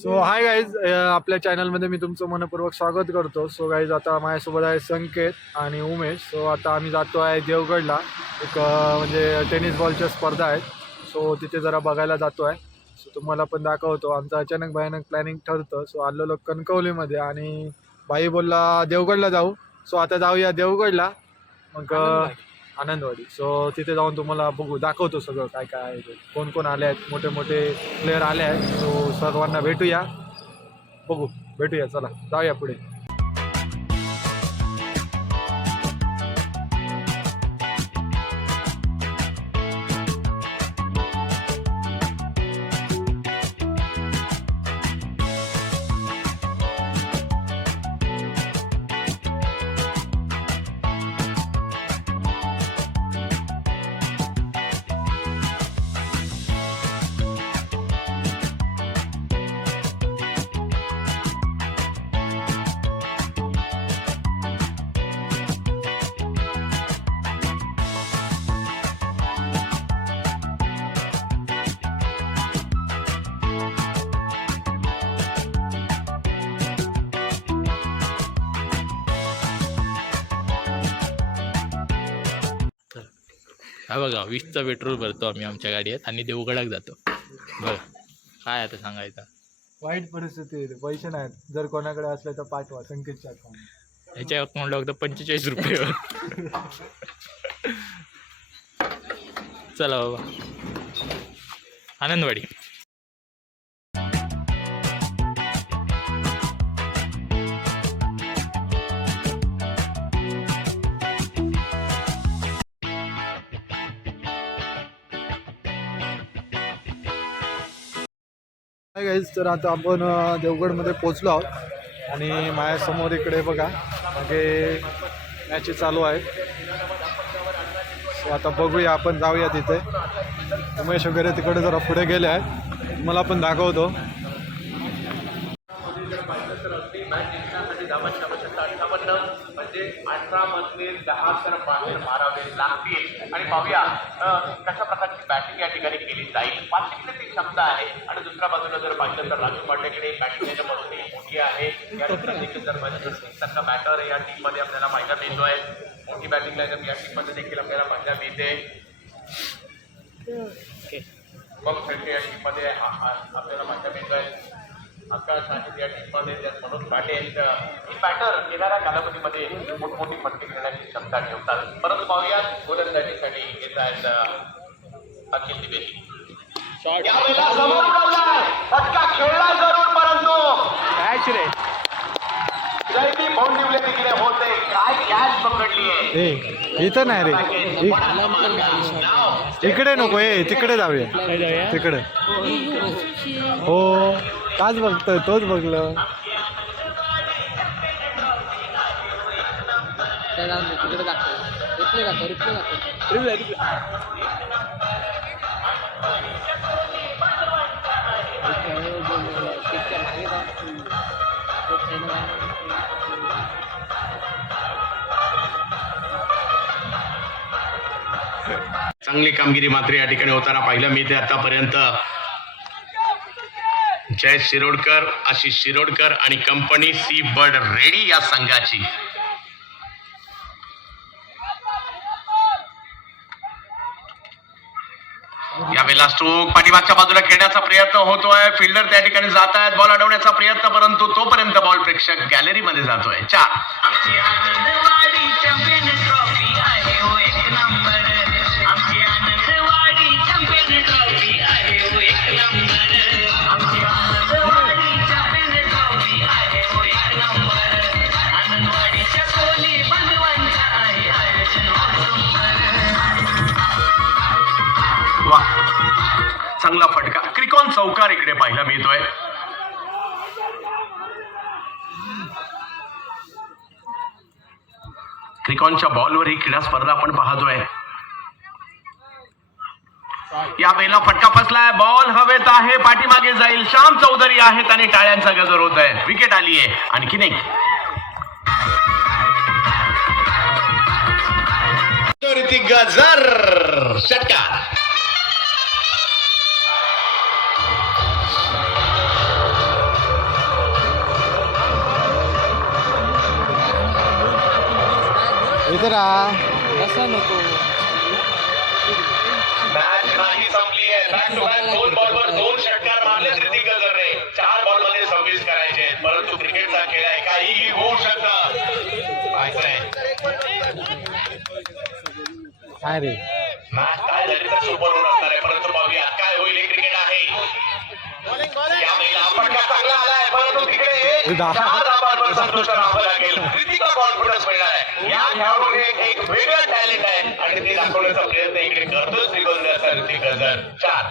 So hi guys आपल्या चॅनलमध्ये मी तुमचं मनपूर्वक स्वागत करतो. सो गाईज आता माझ्यासोबत आहे संकेत आणि उमेश. सो आता आम्ही जातो आहे देवगडला. एक uh, म्हणजे टेनिस बॉलच्या स्पर्धा आहेत. सो तिथे जरा बघायला जातो आहे. सो तुम्हाला पण दाखवतो. आमचं अचानक भयानक प्लॅनिंग ठरतं. सो आलेलो कणकवलीमध्ये आणि बाई बोलला देवगडला जाऊ. सो आता जाऊया देवगडला. मग uh, आनंदवाडी. सो तिथे जाऊन तुम्हाला बघू दाखवतो सगळं काय काय आहे ते. कोण कोण आले आहेत मोठे मोठे प्लेअर आले आहेत. सो सर्वांना भेटूया. बघू भेटूया चला. जाऊया पुढे. हा बघा वीसचा पेट्रोल भरतो आम्ही आमच्या गाडीत आणि देवगडाक जातो. बघा काय आता सांगायचं? वाईट परिस्थिती आहे पैसे नाहीत. जर कोणाकडे असले तर पाठवा संकेतच्या. ह्याच्या अकाउंटला फक्त पंचेचाळीस रुपये. चला बाबा. आनंदवाडी. तर आता आपण देवगडमध्ये पोचलो आहोत. आणि माझ्यासमोर इकडे बघा मागे मॅचेस चालू आहे. सो आता बघूया आपण जाऊया तिथे. उमेश वगैरे तिकडे जरा पुढे गेले आहेत. मला पण दाखवतो म्हणजे अठरा मधले दहा तर बाहेर मारावे लागतील आणि पाहूया. कशा प्रकारची बॅटिंग या ठिकाणी केली जाईल? पाचशे ती क्षमता आहे. आणि दुसऱ्या बाजूला जर पाहिलं तर राजू पांडेकडे बॅटिंग मोठी आहे. या देखील जर पाहिलं तर बॅटर या टीममध्ये आपल्याला पाहायला मिळतोय. मोठी बॅटिंग लाईनअप या टीममध्ये देखील आपल्याला पाहायला मिळते. बघ शेट्टी या टीममध्ये आपल्याला पाहायला मिळतोय. आकाश आहे या टीममध्ये त्यात मनोज पाटील ही बॅटर येणाऱ्या कालावधीमध्ये मोठमोठी फटके घेण्याची क्षमता ठेवतात. परंतु पाहूया गोलंदाजीसाठी येत आहेत अखिल द्विवेदी. फटका खेळला जरूर परंतु होते काय पकडली इथं नाही रे. इक- इकडे नको ए तिकडे जाऊया. तिकडे. हो. काच बघतोय तोच बघलं. चांगली कामगिरी मात्र या ठिकाणी होताना पाहिलं. मिळते आतापर्यंत जय शिरोडकर आशिष शिरोडकर आणि कंपनी सी बर्ड रेडी या संघाची. यावेळेला स्ट्रोक पाठीमागच्या बाजूला खेळण्याचा प्रयत्न होतोय. फिल्डर त्या ठिकाणी जात आहेत. बॉल अडवण्याचा प्रयत्न परंतु तोपर्यंत बॉल प्रेक्षक गॅलरीमध्ये जातोय. चार क्रिकॉनच्या बॉलवर ही क्रीडा स्पर्धा आपण पाहतोय. या वेळेला फटका फसलाय. बॉल हवेत आहे पाठीमागे जाईल. श्याम चौधरी आहेत आणि टाळ्यांचा गजर होत आहे विकेट आली आहे. आणखीन एक. गजर. षटकार. इथे राहा कसा नको. मॅच नाही संपली आहे. बॅक टू बॅक दोन बॉलवर दोन षटकार मारले ऋतिक गजरने चार बॉलमध्ये सव्वीस करायचे आहेत. परंतु क्रिकेटचा खेळ आहे काहीही होऊ शकतं काय रे? मॅच काय झाली तर सुपर होऊन असणार आहे. परंतु पाहूया काय होईल हे क्रिकेट आहे. या महिला फटका चांगला आलाय? परंतु तिकडे चार धावांवर संतुष्ट राहावं लागेल. ऋतिका कॉन्फिडन्स मिळणार आहे या खेळाडूने एक वेगळं टॅलेंट आहे आणि ते दाखवण्याचा प्रयत्न इकडे करतोच श्रीगोंद्याचा ऋतिक गजर चार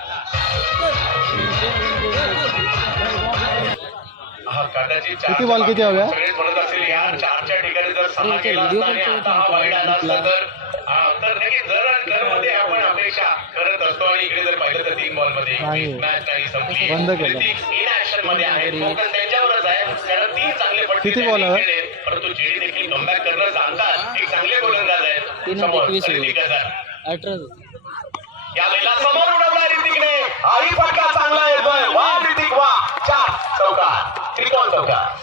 हा किती ball किती हव्या? सगळेच म्हणत असेल यार चारच्या ठिकाणी जर सहा केला असता आणि आता हा वाईट आला असता तर हा, तर नक्कीच जर आणि जर मध्ये आपण अपेक्षा करत असतो आणि इकडे जर पाहिलं तर तीन बॉलमध्ये नाही. मॅच नाही संपली बंद केलं. इन ऍक्शनमध्ये आहे फोकस त्यांच्यावरच आहे कारण तीन चांगले फटके किती? खेळले. परंतु जेडी देखील कमबॅक करणं जाणतात एक चांगले गोलंदाज आहेत तीन समोर एकवीस. अठरा या उडवला ऋतिकने हाही फटका चांगला येतोय. वा ऋतिक वा. चार चौकार. त्रिकोण चौकार.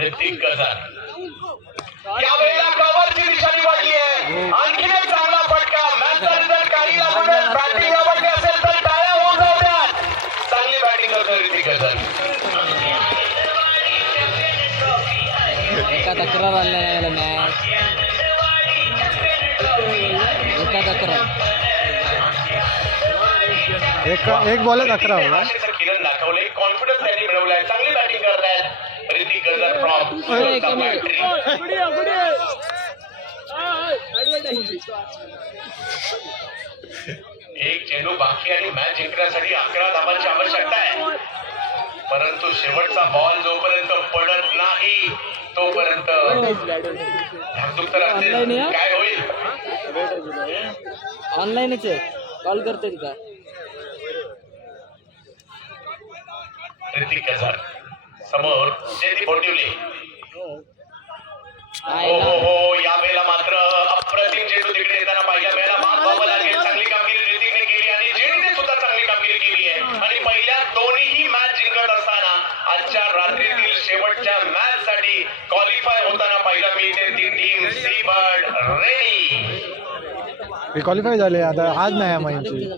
ऋतिक गजर या वेळेला कव्हरची दिशा निवडली आहे. आणखी एक चांगला फटका. काही लागून बॅटिंग आवडली असेल तर टाळ्या होऊन जाऊ द्या चांगली बॅटिंग करतो ऋतिक एका तक्रार आल्या मॅच एका तक्रार. एक एक बॉलच अकरा आशेचं किरण दाखवले कॉन्फिडन्स त्यांनी मिळवलाय. चांगली बॅटिंग करतायत. एक चेंडू बाकी आणि मॅच जिंकण्यासाठी अकरा धावांची आवश्यकता आहे. परंतु शेवटचा बॉल जोपर्यंत पडत नाही तोपर्यंत धाकधूक तर असेल काय होईल? ऑनलाईनच आहे. कॉल करतील का? ऋतिक गजर समोर जयदीप बोटिवले काय हो हो हो या वेळेला मात्र अप्रतिम चेंडू तिकडे येताना पाहायला मिळाला मागवावं लागेल चांगली कामगिरी ऋतिकने केली आणि जेडीने सुद्धा चांगली कामगिरी केली आहे. आणि पहिल्या दोन्हीही मॅच जिंकत असताना आजच्या रात्रीतील रेडी क्वालिफाय झाले आता आज नाही आहे महिन्याची.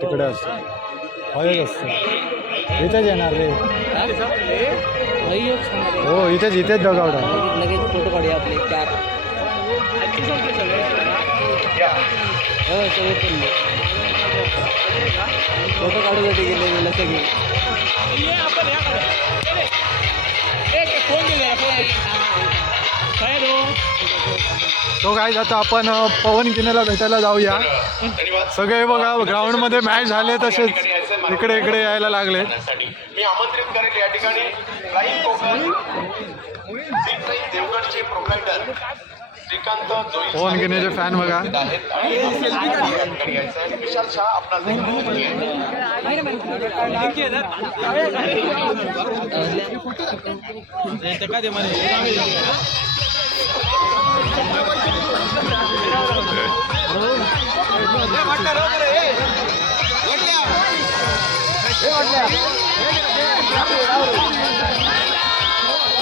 तिकडे असतं. कॉलेज असतं. इथेच येणार रे. हो इथेच इथेच दगावडा. लगेच फोटो काढूया आपले चार. या हो फोटो काढूसाठी गेले सगळे तो काय आता आपण पवन किनेला भेटायला जाऊया. सगळे बघा ग्राउंडमध्ये मॅच झाले तसेच इकडे इकडे यायला लागले पवन किनेचे फॅन बघा. विशाल शाह.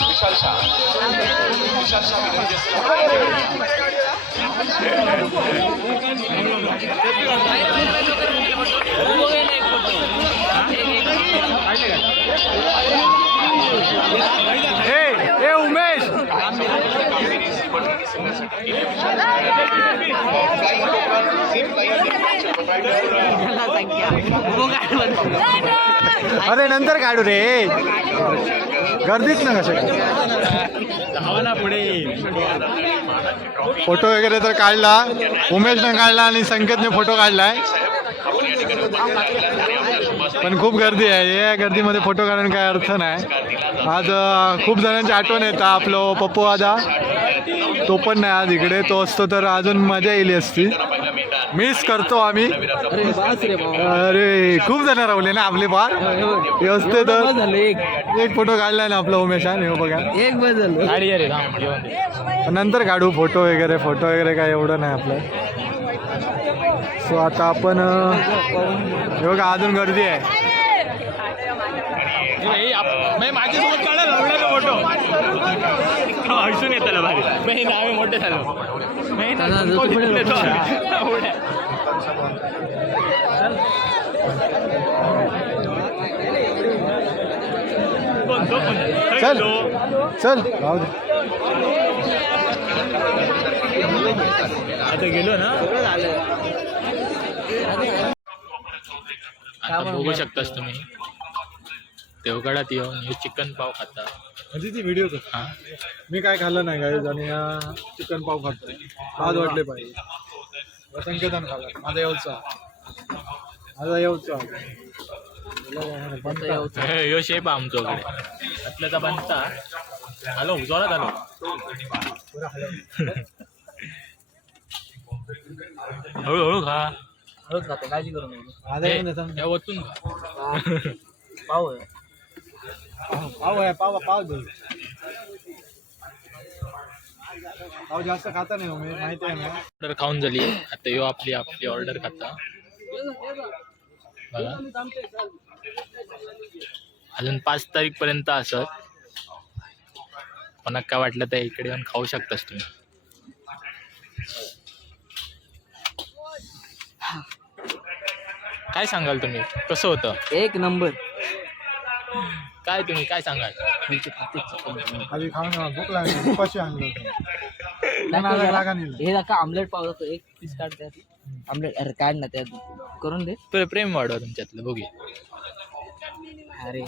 विशाल शाह विशाल शाह विनंती संघासाठी अरे नंतर काढू रे. गर्दीच ना कशा फोटो वगैरे तर काढला. उमेशने काढला आणि संकेतने फोटो काढलाय. पण खूप गर्दी आहे. या गर्दीमध्ये फोटो काढून काय अर्थ नाही. आज खूप जणांची आठवण येतं आपलं पप्पू आदा तो पण नाही आज इकडे. तो असतो तर अजून मजा येईल असती. मिस करतो आम्ही. अरे खूप जण रावले ना आपले फार व्यवस्थित. एक. फोटो काढलाय ना आपला उमेशान हे बघा. एक दे. नंतर काढू फोटो वगैरे फोटो वगैरे काय एवढं नाही आपलं. सो आता आपण हे बघा अजून गर्दी आहे ए, आप- नाही, माझ्यासोबत काढा ना, एवढा का येताना भारी. नाही ना, आम्ही मोठे झालो. चला? चल. आता गेलो ना? आता बघू शकतास तुम्ही. देवगडात येऊन हे चिकन पाव खाता. म्हणजे ती व्हिडिओ कर हा. मी काय खाल्लं नाही गाईज आणि हा चिकन पाव खातो आज वाटले पाहिजे. संकेतन खाल्ला. माझा येऊचा माझा येऊचा हे- ह्यो शेप आहे आमच्याकडे. त्यातल्याचा बनता. हॅलो जोरात आलो हळूहळू खा. हळूच खाते काळजी करू नको. माझा. हे वतून खा. पाहू आहे. पाव आहे पाव पाव दे पाव जास्त खाता नाही हो मी माहिती आहे ना. ऑर्डर खाऊन झाली. आता यो आपली आपली ऑर्डर खाता. बघा. अजून पाच तारीख पर्यंत असत कोणाक काय वाटलं तर इकडे येऊन खाऊ शकतास तुम्ही. काय सांगाल तुम्ही? कसं होतं? एक नंबर. काय तुम्ही काय सांगाल? आधी खाऊन ना, भूक लागली उपाशी आणलं होतं. कोणाला लागा नाही. हे दाखवा आमलेट पाव एक पीस काढ त्यात. आमलेट अरे काढ ना त्यात. करून दे. प्रे- प्रेम वाढवा तुमच्यातलं बघूया. अरे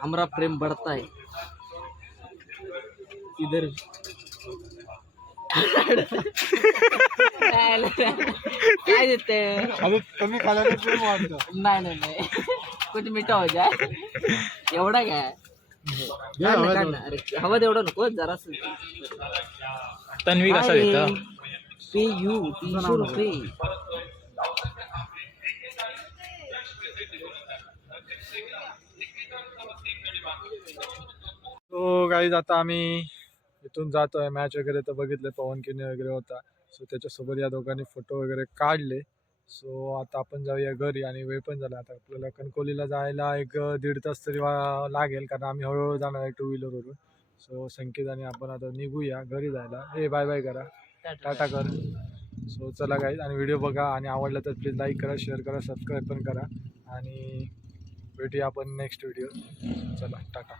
हमारा प्रेम बढ़ता है इधर काय देते? अरे कमी खाल्याने प्रेम नाही नाही नाही. कुठे मिठा हो जाय? एवढा काय? घे काढ ना, हवं काढ तेवढं. ना. अरे हवा तेवढं नको जरा तन्वी कसा देतं? पे यू तीनशे रुपये तो गाईज आता आम्ही इथून जातोय. मॅच वगैरे तर बघितलं पवन किने वगैरे होता. सो त्याच्यासोबत या दोघांनी फोटो वगैरे काढले. सो आता आपण जाऊया घरी आणि वेळ पण झाला. आता आपल्याला कणकोलीला जायला एक दीड तास तरी वा- लागेल कारण आम्ही हळूहळू जाणार आहे टू व्हीलरवरून सो संकेत आणि आपण आता निघूया घरी जायला. ए बाय बाय करा. टाटा. कर. सो चला गाईज आणि व्हिडिओ बघा आणि आवडला तर प्लीज लाईक करा शेअर करा सबस्क्राईब पण करा. आणि भेटूया आपण नेक्स्ट व्हिडिओ चला टाटा.